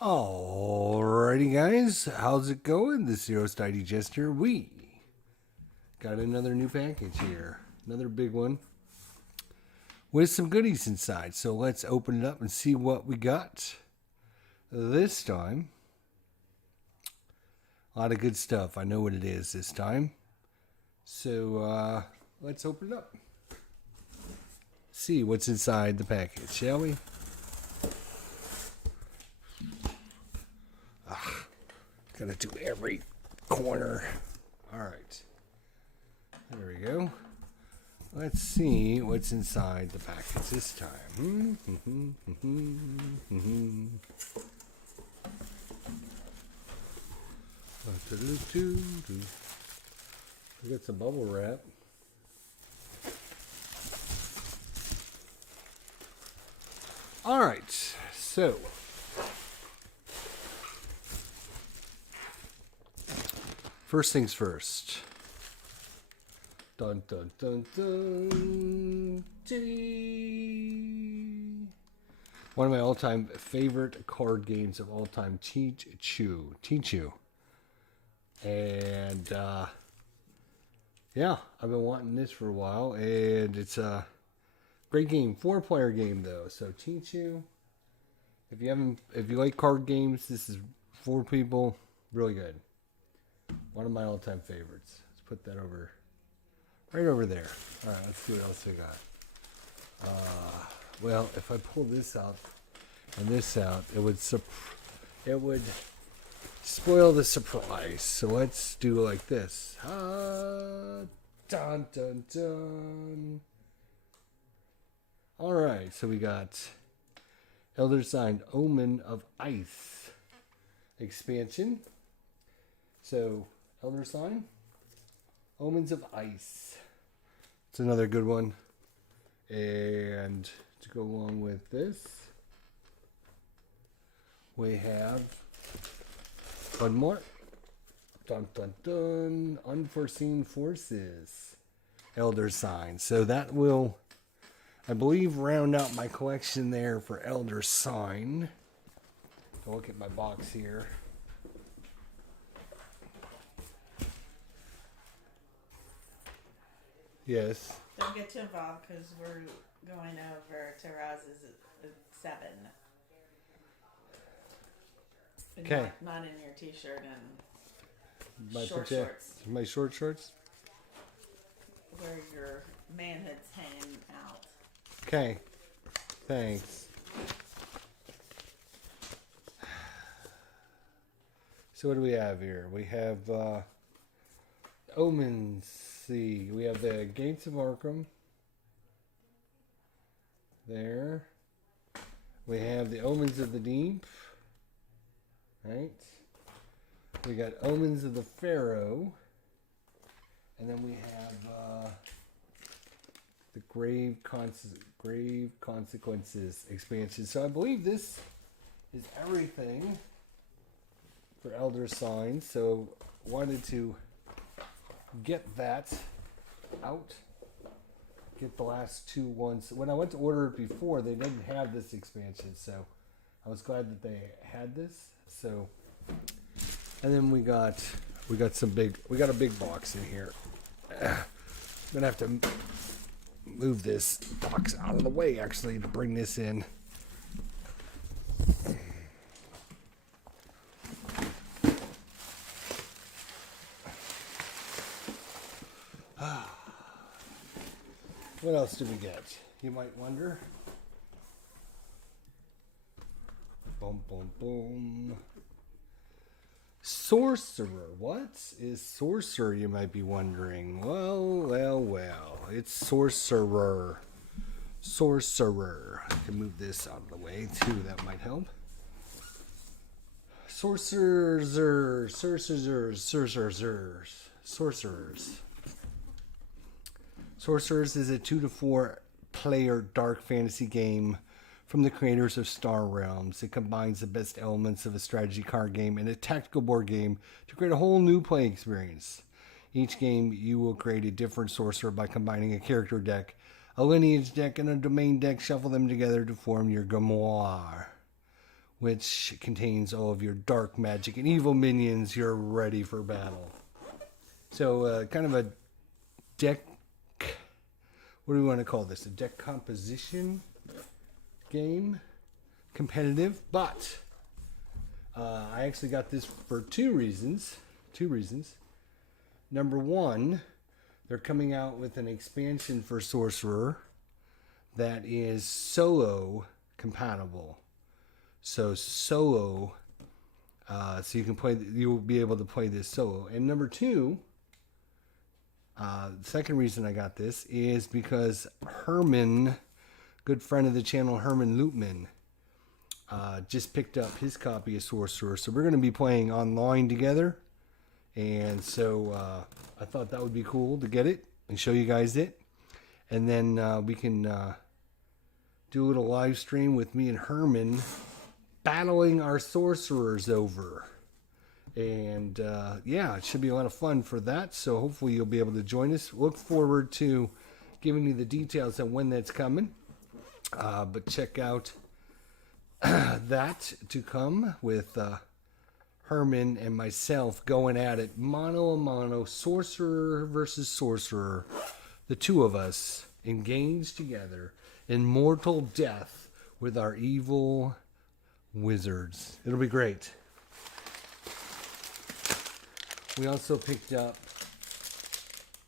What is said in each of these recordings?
Alrighty, guys, how's it going? This is your host, ID Jester. We got another new package here, another big one with some goodies inside. So let's open it up and see what we got this time. A lot of good stuff. I know what it is this time. So let's open it up. See what's inside the package, shall we? Gotta do every corner. All right. There we go. Let's see what's inside the package this time. We got some bubble wrap. All right. So first things first. Dun dun dun dun. One of my all-time favorite card games of all time, Tichu. And yeah, I've been wanting this for a while, and it's a great game, 4-player game though. So Tichu, if you like card games, this is 4 people, really good. One of my all-time favorites. Let's put that right over there. All right, let's see what else we got. Well, if I pull this out and this out, it would spoil the surprise. So let's do like this. Dun dun dun. All right, so we got Elder Sign Omen of Ice expansion. So, Elder Sign, Omens of Ice. It's another good one. And to go along with this, we have one more. Dun dun dun. Unforeseen Forces. Elder Sign. So that will, I believe, round out my collection there for Elder Sign. I'll look at my box here. Yes. Don't get too involved because we're going over to Roz's 7. Okay. Not in your t-shirt and My shorts. My short shorts? Where your manhood's hanging out. Okay. Thanks. So what do we have here? We have Omens. See, we have the Gates of Arkham. There. We have the Omens of the Deep. Right. We got Omens of the Pharaoh. And then we have the Grave Consequences expansion. So I believe this is everything for Elder Sign. So wanted to get that out. Get the last 2 ones. When I went to order it before, they didn't have this expansion, so I was glad that they had this. So, and then we got a big box in here. I'm gonna have to move this box out of the way actually to bring this in. What else do we get? You might wonder. Boom, boom, boom. Sorcerer. What is Sorcerer, you might be wondering? Well. It's Sorcerer. Sorcerer. I can move this out of the way, too. That might help. Sorcerers. Sorcerers is a 2 to 4 player dark fantasy game from the creators of Star Realms. It combines the best elements of a strategy card game and a tactical board game to create a whole new play experience. Each game, you will create a different sorcerer by combining a character deck, a lineage deck, and a domain deck. Shuffle them together to form your grimoire. which contains all of your dark magic and evil minions. You're ready for battle. So kind of a deck, what do we want to call this? A deck composition game, competitive, but I actually got this for two reasons. Number one, they're coming out with an expansion for Sorcerer that is solo compatible. So solo, so you can play. You'll be able to play this solo. And number two, the second reason I got this is because Herman, good friend of the channel, Herman Loopman, just picked up his copy of Sorcerer. So we're going to be playing online together. And so I thought that would be cool to get it and show you guys it. And then we can do a little live stream with me and Herman battling our sorcerers over. And yeah, it should be a lot of fun for that. So hopefully you'll be able to join us. Look forward to giving you the details on when that's coming. But check out that to come with Herman and myself going at it mano a mano, sorcerer versus sorcerer. The two of us engaged together in mortal death with our evil wizards. It'll be great. We also picked up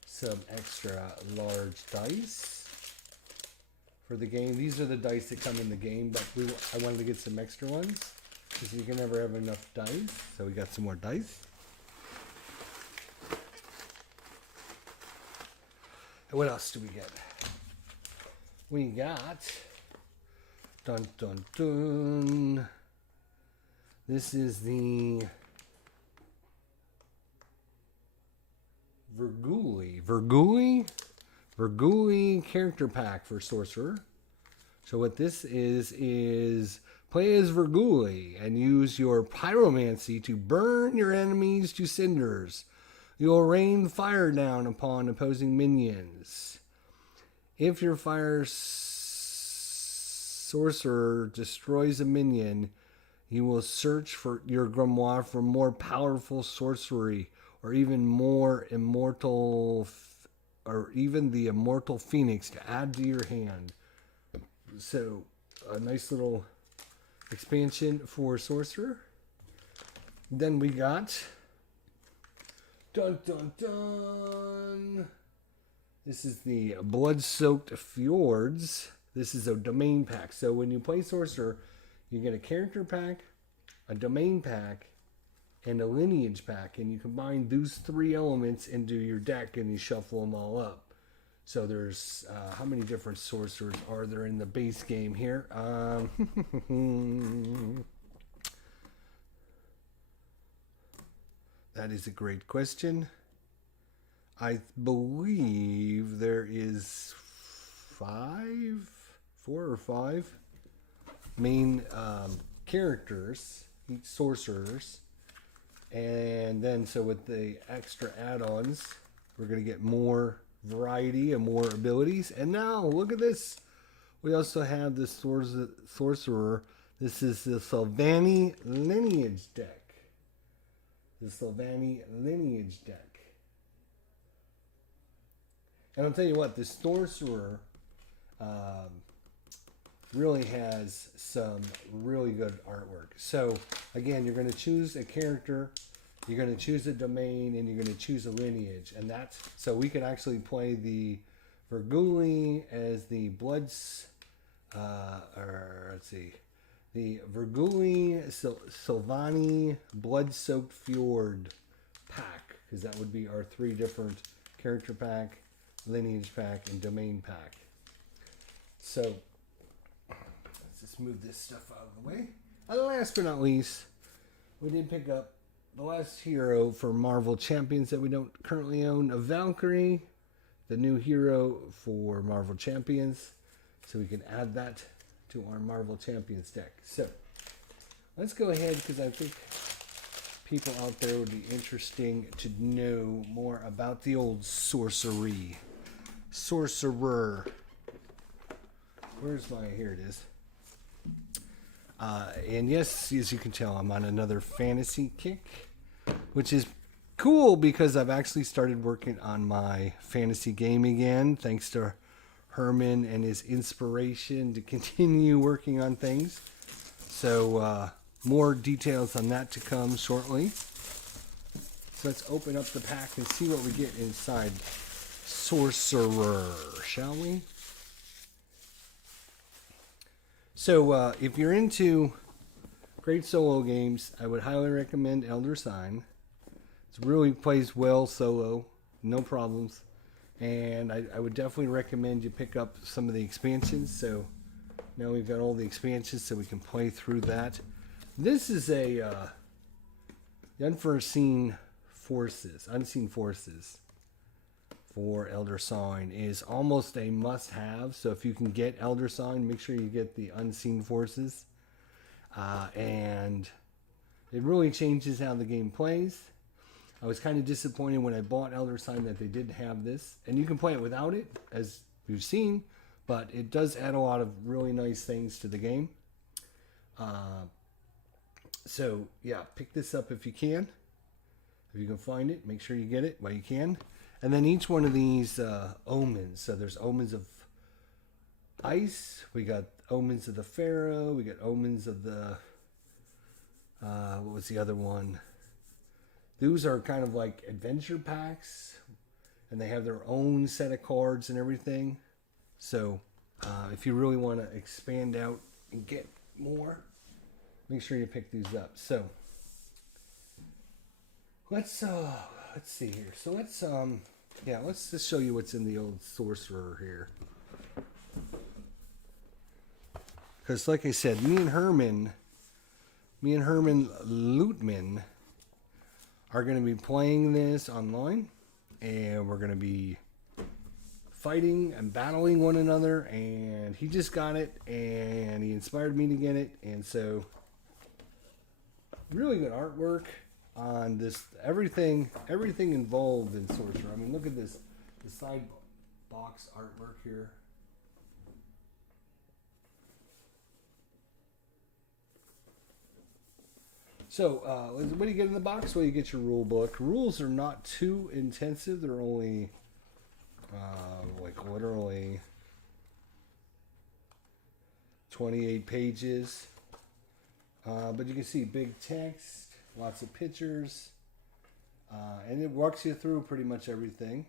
some extra large dice for the game. These are the dice that come in the game, but I wanted to get some extra ones because you can never have enough dice. So we got some more dice. And what else do we get? We got, dun dun dun, this is the Verguli character pack for Sorcerer. So what this is play as Verguli and use your pyromancy to burn your enemies to cinders. You'll rain fire down upon opposing minions. If your fire sorcerer destroys a minion, you will search for your grimoire for more powerful sorcery, or even more immortal, or even the immortal phoenix to add to your hand. So, a nice little expansion for Sorcerer. Then we got, dun dun dun, this is the Blood-Soaked Fjords. This is a domain pack. So when you play Sorcerer, you get a character pack, a domain pack, and a lineage pack, and you combine those three elements into your deck and you shuffle them all up. So there's how many different sorcerers are there in the base game here? That is a great question. I believe there is 4 or 5 main characters, each sorcerers. And then so with the extra add-ons, we're going to get more variety and more abilities. And now look at this. We also have the sorcerer. This is the Sylvani lineage deck. The Sylvani lineage deck. And I'll tell you what, this sorcerer really has some really good artwork. So again, you're going to choose a character, you're going to choose a domain, and you're going to choose a lineage. And that's so we can actually play the Verguli as the the Verguli Sylvani Blood-Soaked Fjord pack, because that would be our 3 different character pack, lineage pack, and domain pack. So let's just move this stuff out of the way. And last but not least, we did pick up the last hero for Marvel Champions that we don't currently own, a Valkyrie, the new hero for Marvel Champions. So we can add that to our Marvel Champions deck. So let's go ahead, because I think people out there would be interesting to know more about the old Sorcerer. Where's my, here it is. And yes, as you can tell, I'm on another fantasy kick, which is cool because I've actually started working on my fantasy game again, thanks to Herman and his inspiration to continue working on things. So more details on that to come shortly. So let's open up the pack and see what we get inside Sorcerer, shall we? So if you're into great solo games, I would highly recommend Elder Sign. It really plays well solo, no problems. And I would definitely recommend you pick up some of the expansions. So now we've got all the expansions so we can play through that. This is the Unseen Forces for Elder Sign is almost a must-have. So if you can get Elder Sign, make sure you get the Unseen Forces. And it really changes how the game plays. I was kind of disappointed when I bought Elder Sign that they didn't have this. And you can play it without it, as you've seen. But it does add a lot of really nice things to the game. So, yeah, pick this up if you can. If you can find it, make sure you get it while you can. And then each one of these omens. So there's omens of ice. We got omens of the Pharaoh. We got omens of the... what was the other one? Those are kind of like adventure packs. And they have their own set of cards and everything. So if you really want to expand out and get more, make sure you pick these up. So let's see here. So let's just show you what's in the old Sorcerer here. Because like I said, me and Herman Lootman are going to be playing this online, and we're going to be fighting and battling one another, and he just got it, and he inspired me to get it, and so really good artwork on this, everything involved in Sorcerer. I mean, look at this, the side box artwork here. So, what do you get in the box? Well, you get your rule book. Rules are not too intensive. They're only, like literally 28 pages. But you can see big text, lots of pictures, and it walks you through pretty much everything.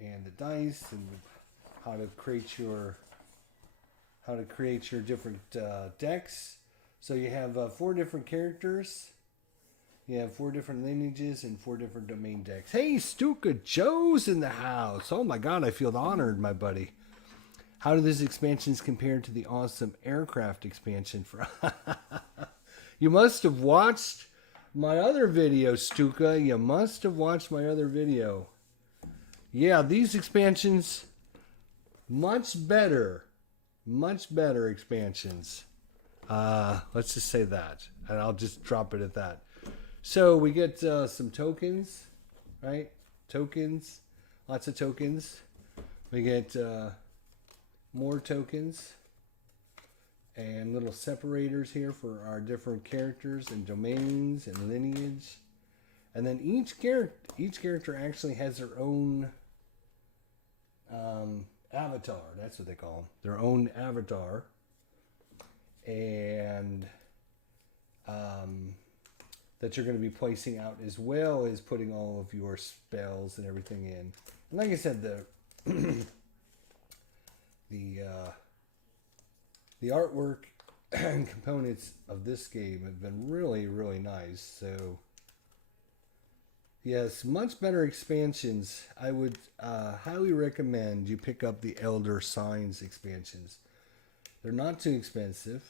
And the dice and how to create your different decks. So you have 4 different characters. You have 4 different lineages and 4 different domain decks. Hey, Stuka Joe's in the house. Oh my God, I feel honored, my buddy. How do these expansions compare to the awesome aircraft expansion? You must have watched my other video, Stuka. You must have watched my other video. Yeah, these expansions, much better expansions. Let's just say that, and I'll just drop it at that. So we get some tokens, right? Tokens, lots of tokens. We get more tokens and little separators here for our different characters and domains and lineage. And then each character actually has their own avatar. That's what they call them. Their own avatar. And that you're going to be placing out, as well as putting all of your spells and everything in. And like I said, the artwork and components of this game have been really, really nice. So yes, much better expansions. I would highly recommend you pick up the Elder Signs expansions. They're not too expensive,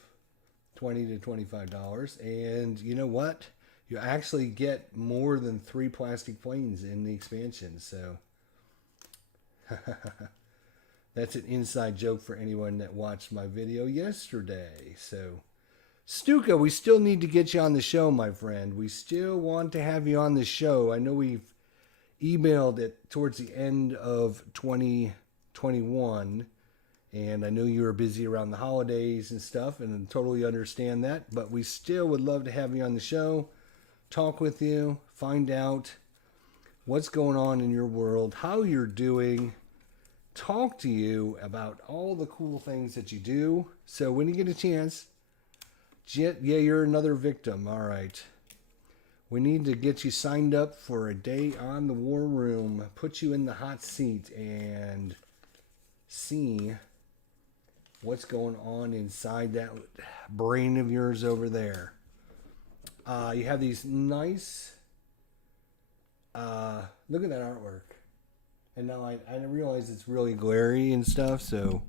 $20 to $25, and you know what? You actually get more than 3 plastic planes in the expansion, so that's an inside joke for anyone that watched my video yesterday. So, Stuka, we still need to get you on the show, my friend. We still want to have you on the show. I know we've emailed it towards the end of 2021, And I know you are busy around the holidays and stuff, and I totally understand that. But we still would love to have you on the show, talk with you, find out what's going on in your world, how you're doing, talk to you about all the cool things that you do. So when you get a chance, yeah, you're another victim. All right. We need to get you signed up for a day on the War Room, put you in the hot seat, and see what's going on inside that brain of yours over there. You have these nice, look at that artwork. And now I realize it's really glary and stuff, so,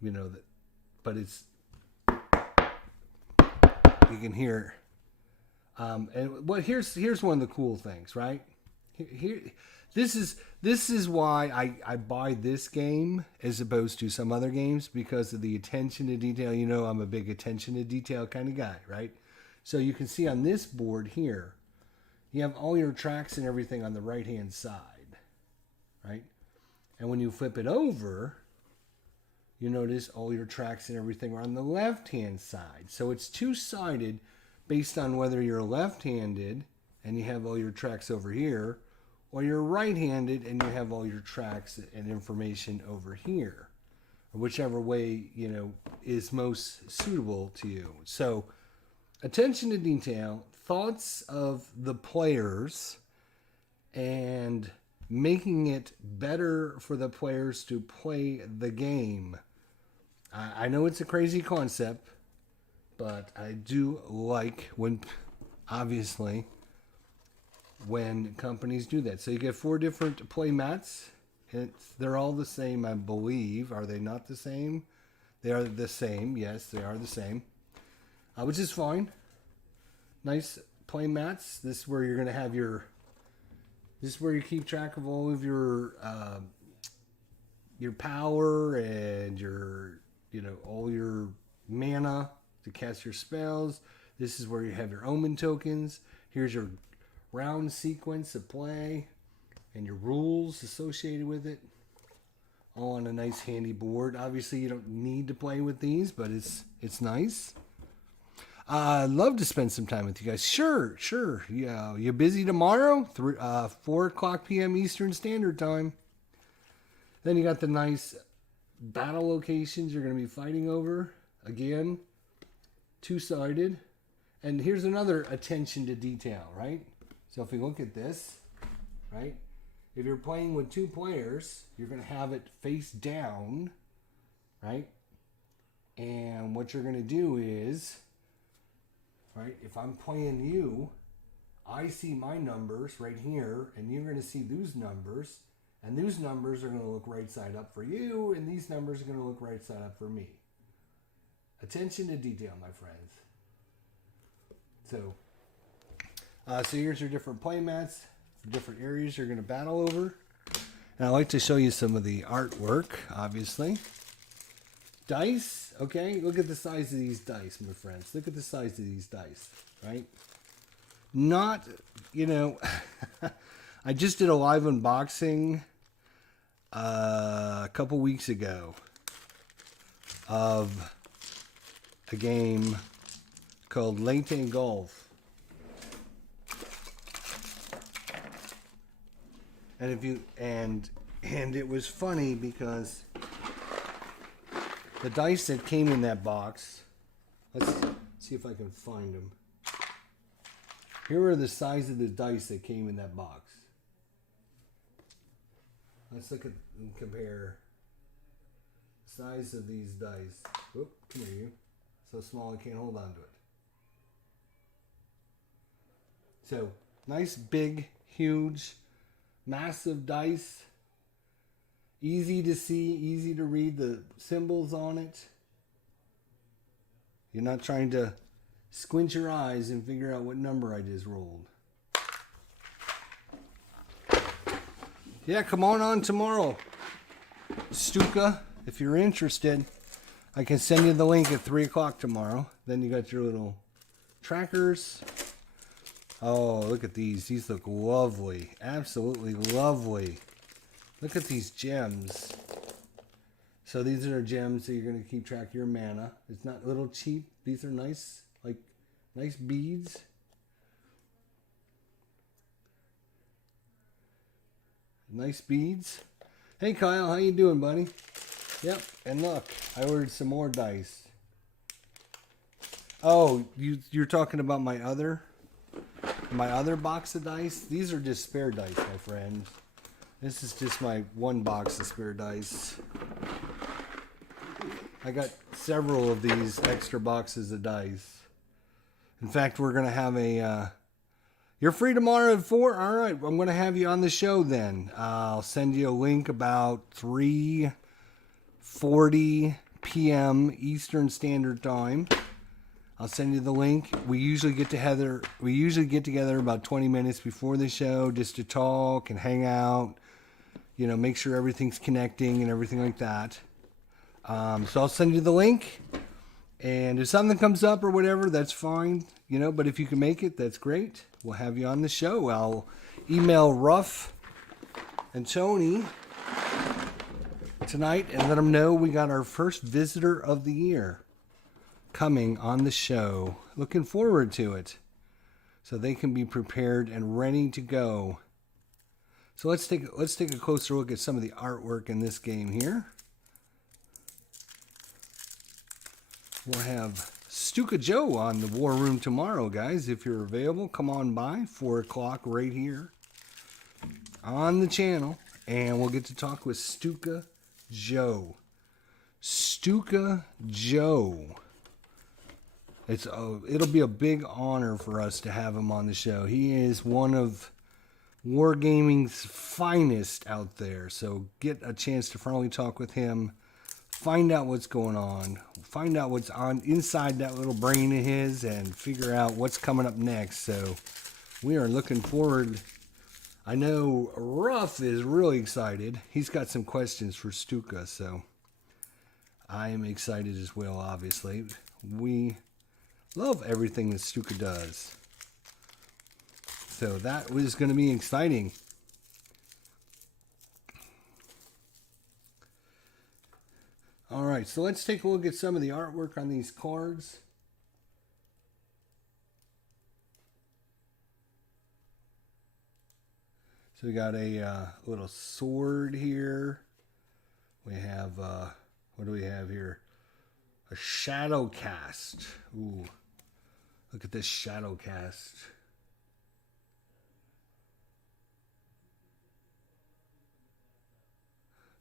you know, but it's, you can hear. And what here's one of the cool things, right? This is why I buy this game as opposed to some other games, because of the attention to detail. You know, I'm a big attention to detail kind of guy, right? So you can see on this board here, you have all your tracks and everything on the right hand side, right? And when you flip it over, you notice all your tracks and everything are on the left hand side. So it's two-sided based on whether you're left-handed and you have all your tracks over here, or you're right-handed and you have all your tracks and information over here, or whichever way, you know, is most suitable to you. So attention to detail, thoughts of the players, and making it better for the players to play the game. I know it's a crazy concept, but I do like when, obviously, when companies do that. So you get 4 different play mats. They're all the same, I believe. Are they not the same? They are the same. Yes, they are the same. Which is fine. Nice play mats. This is where you're going to have your... This is where you keep track of all of your power and your, you know, all your mana to cast your spells. This is where you have your omen tokens. Here's your round sequence of play and your rules associated with it, all on a nice handy board. Obviously you don't need to play with these, but it's nice. I'd love to spend some time with you guys. Sure. Yeah, you busy tomorrow? 4 o'clock p.m. Eastern Standard Time. Then you got the nice battle locations you're going to be fighting over. Again, two-sided. And here's another attention to detail, right? So if you look at this, right? If you're playing with 2 players, you're going to have it face down, right? And what you're going to do is, right, if I'm playing you, I see my numbers right here, and you're going to see those numbers, and those numbers are going to look right side up for you, and these numbers are going to look right side up for me. Attention to detail, my friends. So here's your different play mats, different areas you're going to battle over. And I like to show you some of the artwork, obviously. Dice, okay? Look at the size of these dice, my friends. Look at the size of these dice, right? Not, you know, I just did a live unboxing a couple weeks ago of a game called Late Golf. And it was funny because the dice that came in that box, let's see if I can find them. Here are the size of the dice that came in that box. Let's look at and compare the size of these dice. Whoop, come here you. So small I can't hold on to it. So, nice, big, huge, massive dice. Easy to see, easy to read the symbols on it. You're not trying to squint your eyes and figure out what number I just rolled. Yeah, come on tomorrow, Stuka, if you're interested. I can send you the link at 3 o'clock tomorrow. Then you got your little trackers. Oh, look at these. These look lovely. Absolutely lovely. Look at these gems. So these are gems, so you're going to keep track of your mana. It's not a little cheap. These are nice, like nice beads. Nice beads. Hey Kyle, how you doing, buddy? Yep, and look, I ordered some more dice. Oh, you're talking about my other box of dice? These are just spare dice, my friend. This is just my one box of spare dice. I got several of these extra boxes of dice. In fact, we're going to have a... you're free tomorrow at 4? All right, I'm going to have you on the show then. I'll send you a link about 3:40 p.m. Eastern Standard Time. I'll send you the link. We usually get together about 20 minutes before the show just to talk and hang out. You know, make sure everything's connecting and everything like that. So I'll send you the link. And if something comes up or whatever, that's fine. You know, but if you can make it, that's great. We'll have you on the show. I'll email Ruff and Tony tonight and let them know we got our first visitor of the year coming on the show. Looking forward to it. So they can be prepared and ready to go. So let's take a closer look at some of the artwork in this game here. We'll have Stuka Joe on the War Room tomorrow, guys. If you're available, come on by. 4 o'clock right here on the channel. And we'll get to talk with Stuka Joe. Stuka Joe. It'll be a big honor for us to have him on the show. He is one of Wargaming's finest out there. So get a chance to finally talk with him. Find out what's going on. Find out what's on inside that little brain of his and figure out what's coming up next. So we are looking forward. I know Ruff is really excited. He's got some questions for Stuka, so I am excited as well, obviously. We love everything that Stuka does. So that was going to be exciting. All right, so let's take a look at some of the artwork on these cards. So we got a little sword here. We have, what do we have here? A shadow cast. Ooh, look at this shadow cast.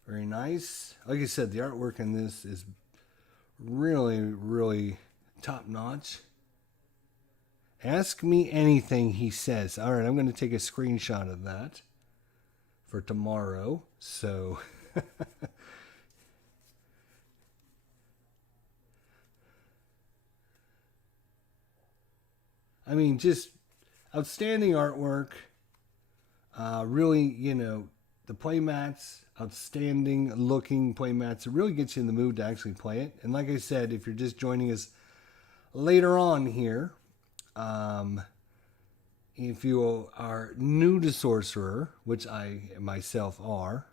Very nice. Like I said, the artwork in this is really, really top notch. Ask me anything, he says. All right, I'm going to take a screenshot of that for tomorrow. So, I mean, just outstanding artwork. Really, you know, the playmats, outstanding looking playmats. It really gets you in the mood to actually play it. And like I said, if you're just joining us later on here, if you are new to Sorcerer, which I myself are,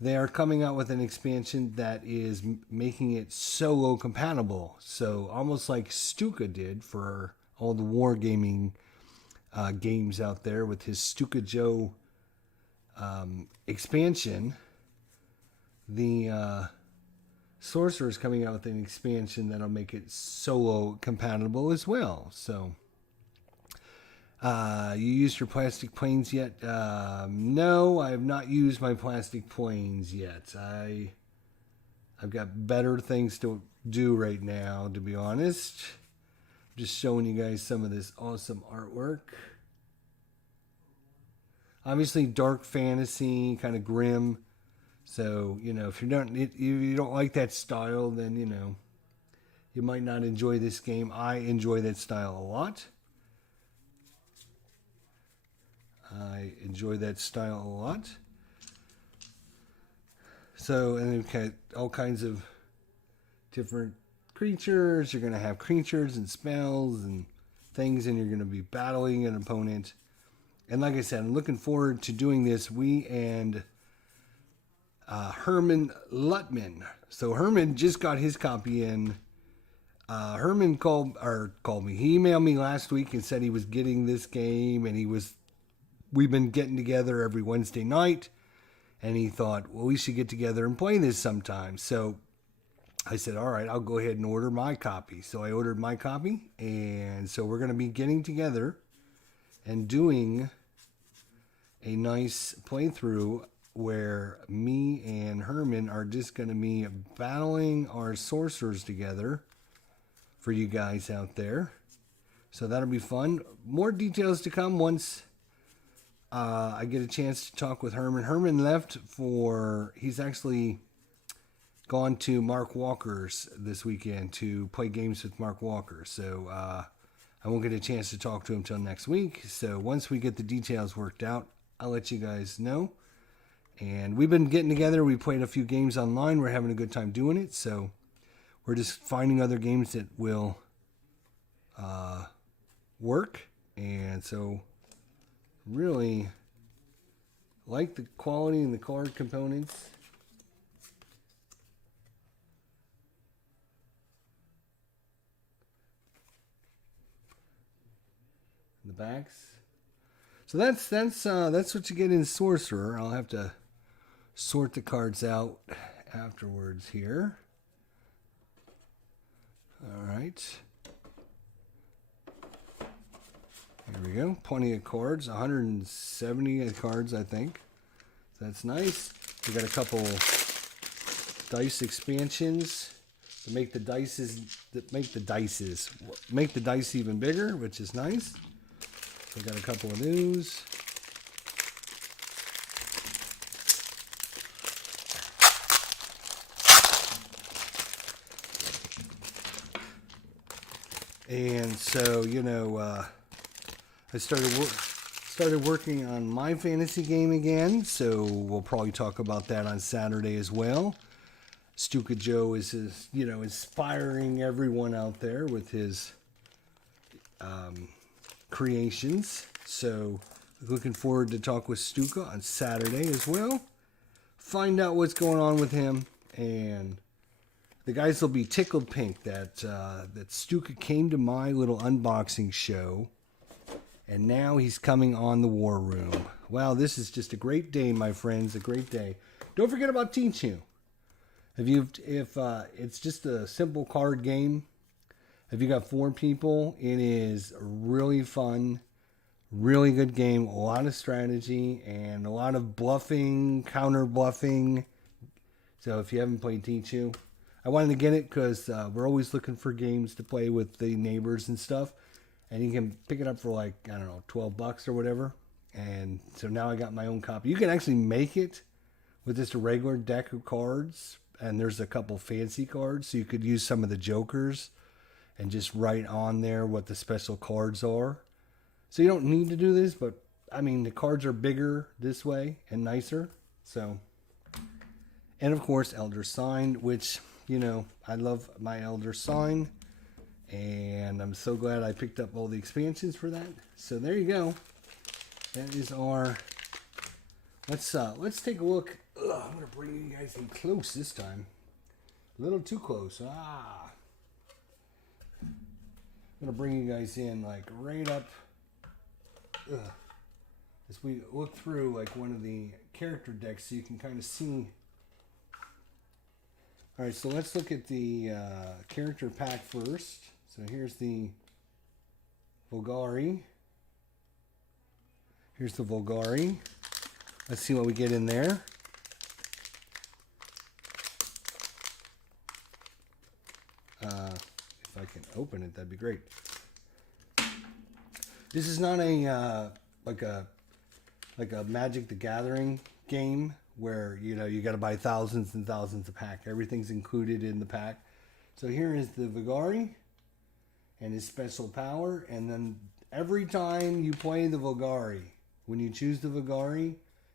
they are coming out with an expansion that is making it solo compatible. So almost like Stuka did for all the wargaming games out there with his Stuka Joe expansion. The Sorcerer is coming out with an expansion that'll make it solo compatible as well. So, you used your plastic planes yet? No, I have not used my plastic planes yet. I've got better things to do right now, to be honest. Just showing you guys some of this awesome artwork. Obviously, dark fantasy, kind of grim. So, you know, if you don't like that style, then, you know, you might not enjoy this game. I enjoy that style a lot. I enjoy that style a lot. So, and they've got all kinds of different creatures. You're going to have creatures and spells and things, and you're going to be battling an opponent. And like I said, I'm looking forward to doing this. We and Herman Lutman. So Herman just got his copy in. Herman called me. He emailed me last week and said he was getting this game, and we've been getting together every Wednesday night, and he thought, well, we should get together and play this sometime. So I said, all right, I'll go ahead and order my copy. So I ordered my copy, and so we're going to be getting together and doing a nice playthrough where me and Herman are just going to be battling our sorcerers together for you guys out there. So that'll be fun. More details to come once I get a chance to talk with Herman. Herman left he's actually gone to Mark Walker's this weekend to play games with Mark Walker. So I won't get a chance to talk to him till next week. So once we get the details worked out, I'll let you guys know. And we've been getting together. We played a few games online. We're having a good time doing it. So we're just finding other games that will work. And so really like the quality and the card components. The backs. So that's what you get in Sorcerer. I'll have to sort the cards out afterwards here. All right. Here we go. Plenty of cards. 170 cards, I think. That's nice. We got a couple dice expansions to make the dice even bigger, which is nice. We got a couple of news. And so, I started working on my fantasy game again, so we'll probably talk about that on Saturday as well. Stuka Joe is inspiring everyone out there with his creations. So looking forward to talk with Stuka on Saturday as well. Find out what's going on with him, and the guys will be tickled pink that Stuka came to my little unboxing show, and now he's coming on the War Room. Wow, this is just a great day, my friends, a great day. Don't forget about Teach You. If it's just a simple card game, if you got 4 people, it is really fun, really good game, a lot of strategy, and a lot of bluffing, counter bluffing. So if you haven't played Teach You, I wanted to get it because we're always looking for games to play with the neighbors and stuff. And you can pick it up for like, I don't know, $12 or whatever. And so now I got my own copy. You can actually make it with just a regular deck of cards. And there's a couple fancy cards. So you could use some of the jokers and just write on there what the special cards are. So you don't need to do this, but I mean, the cards are bigger this way and nicer. So, and of course, Elder Sign, which, I love my Elder Sign. And I'm so glad I picked up all the expansions for that. So there you go. That is our... Let's take a look. I'm going to bring you guys in close this time. A little too close. I'm going to bring you guys in like right up. As we look through like one of the character decks so you can kind of see. Alright, so let's look at the character pack first. So here's the Volgari. Here's the Volgari. Let's see what we get in there. If I can open it, that'd be great. This is not a like a Magic the Gathering game where you got to buy thousands and thousands of packs. Everything's included in the pack. So here is the Volgari and his special power, and then every time you play the Volgari, when you choose the Volgari,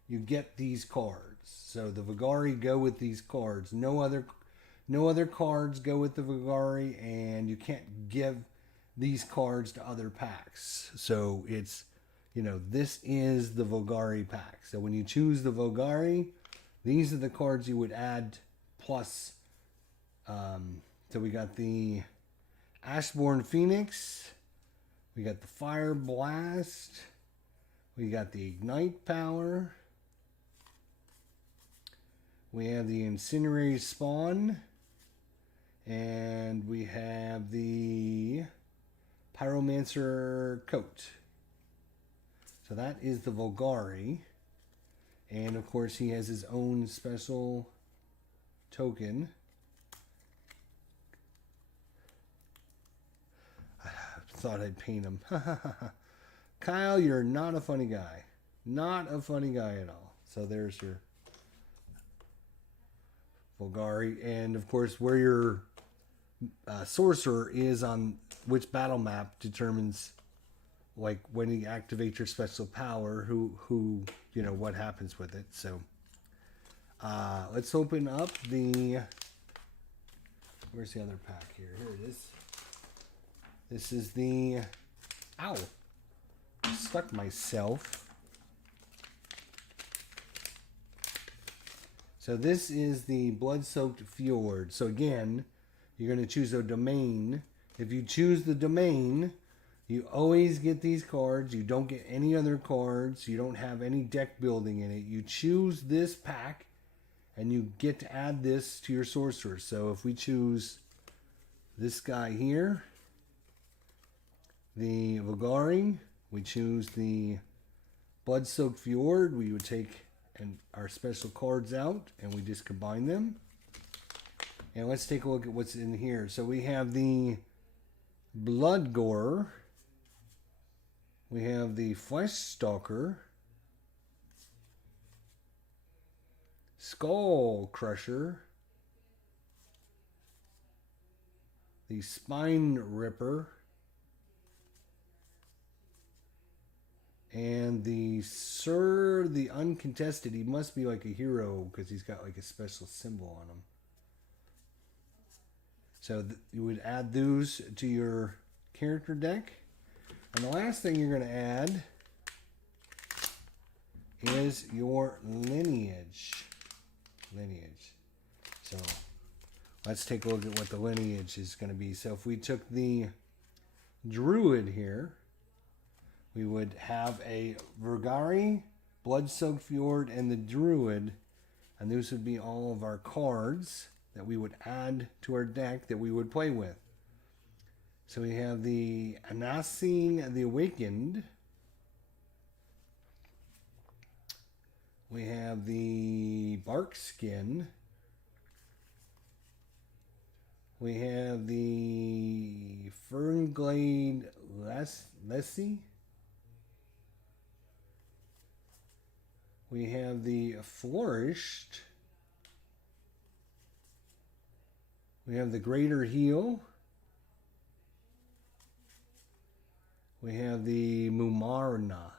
you get these cards. So the Volgari go with these cards. No other cards go with the Volgari, and you can't give these cards to other packs. So it's, this is the Volgari pack. So when you choose the Volgari, These are the cards you would add plus. So we got the Ashborn Phoenix. We got the Fire Blast. We got the Ignite Power. We have the Incinerary Spawn. And we have the Pyromancer Coat. So that is the Volgari. And of course he has his own special token. I thought I'd paint him. Kyle, you're not a funny guy. Not a funny guy at all. So there's your Volgari. And of course where your Sorcerer is on which battle map determines like when you activate your special power, who you know what happens with it. So let's open up the, where's the other pack here? Here it is. This is the, ow, stuck myself. So this is the Blood-Soaked Fjord. So again, you're going to choose a domain. If you choose the domain, you always get these cards. You don't get any other cards. You don't have any deck building in it. You choose this pack, and you get to add this to your sorcerer. So if we choose this guy here, the Volgari, we choose the Blood-Soaked Fjord, we would take our special cards out, and we just combine them. And let's take a look at what's in here. So we have the Blood Gorer. We have the Flesh Stalker. Skull Crusher. The Spine Ripper. And the Sir, the Uncontested. He must be like a hero because he's got like a special symbol on him. So you would add those to your character deck. And the last thing you're going to add is your lineage. So let's take a look at what the lineage is going to be. So if we took the Druid here, we would have a Volgari, Blood-Soaked Fjord, and the Druid. And those would be all of our cards that we would add to our deck that we would play with. So we have the Anasine the Awakened. We have the Bark Skin. We have the Fernglade Lessie. We have the Flourished. We have the Greater Heal. We have the Mumarna.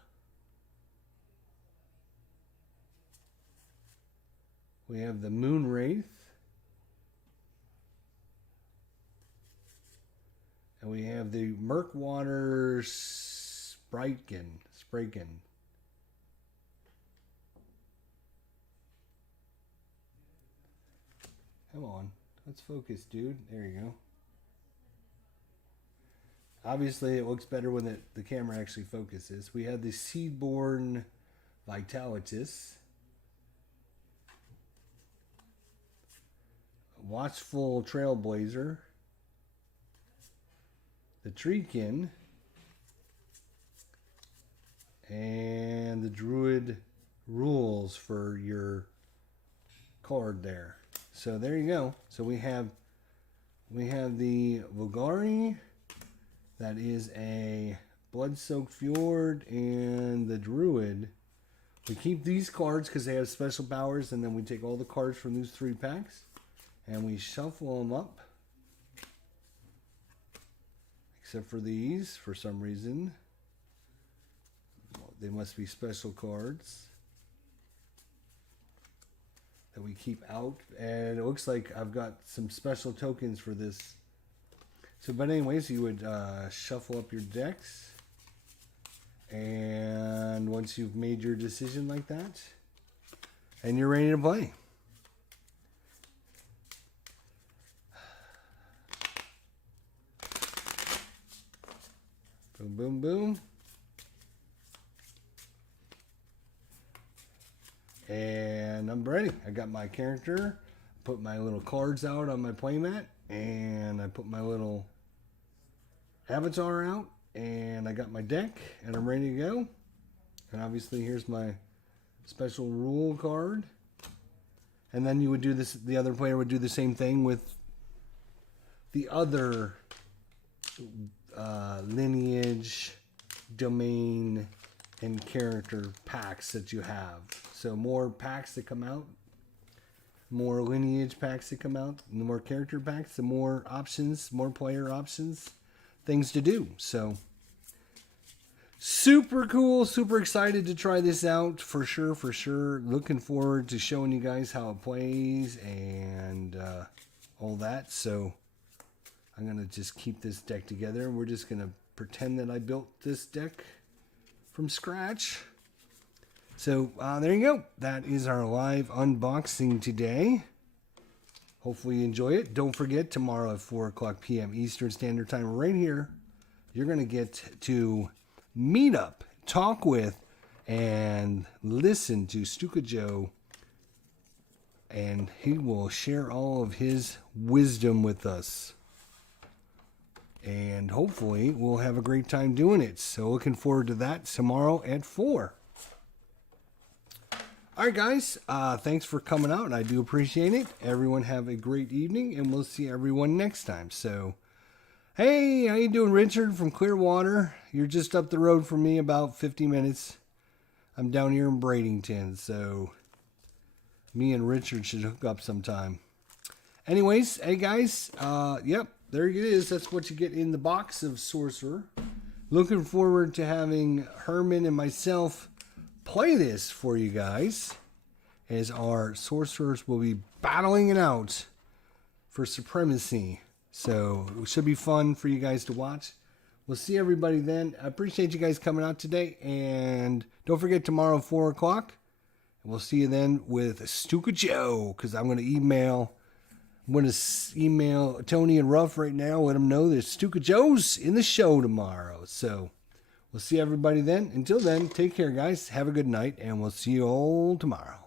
We have the Moonwraith. And we have the Murkwater Spriten. Come on. Let's focus, dude. There you go. Obviously, it looks better when the camera actually focuses. We have the Seedborn Vitalitas. Watchful Trailblazer. The Treekin. And the Druid Rules for your card there. So there you go. So we have the Volgari. That is a Blood-Soaked Fjord and the Druid. We keep these cards because they have special powers, and then we take all the cards from those 3 packs and we shuffle them up. Except for these, for some reason. They must be special cards that we keep out. And it looks like I've got some special tokens for this. So, but anyways, you would shuffle up your decks. And once you've made your decision like that, and you're ready to play. Boom, boom, boom. And I'm ready. I got my character, put my little cards out on my playmat, and I put my little avatar out, and I got my deck, and I'm ready to go. And obviously here's my special rule card. And then you would do this, the other player would do the same thing with the other lineage, domain, and character packs that you have. So more packs that come out, more lineage packs that come out, and the more character packs, the more options, more player options, things to do. So super cool, super excited to try this out for sure, for sure. Looking forward to showing you guys how it plays and all that. So I'm going to just keep this deck together. We're just going to pretend that I built this deck from scratch. So there you go. That is our live unboxing today. Hopefully you enjoy it. Don't forget, tomorrow at 4 o'clock p.m. Eastern Standard Time, right here, you're going to get to meet up, talk with, and listen to Stuka Joe, and he will share all of his wisdom with us. And hopefully we'll have a great time doing it. So looking forward to that tomorrow at 4. All right, guys. Thanks for coming out. I do appreciate it. Everyone have a great evening, and we'll see everyone next time. So, hey, how you doing, Richard from Clearwater? You're just up the road from me about 50 minutes. I'm down here in Bradenton, so me and Richard should hook up sometime. Anyways, hey, guys. Yep. There it is. That's what you get in the box of Sorcerer. Looking forward to having Herman and myself play this for you guys, as our sorcerers will be battling it out for supremacy. So it should be fun for you guys to watch. We'll see everybody then. I appreciate you guys coming out today. And don't forget, tomorrow 4 o'clock. We'll see you then with Stuka Joe, because I'm going to email Tony and Ruff right now, let them know that Stuka Joe's in the show tomorrow. So we'll see everybody then. Until then, take care, guys. Have a good night, and we'll see you all tomorrow.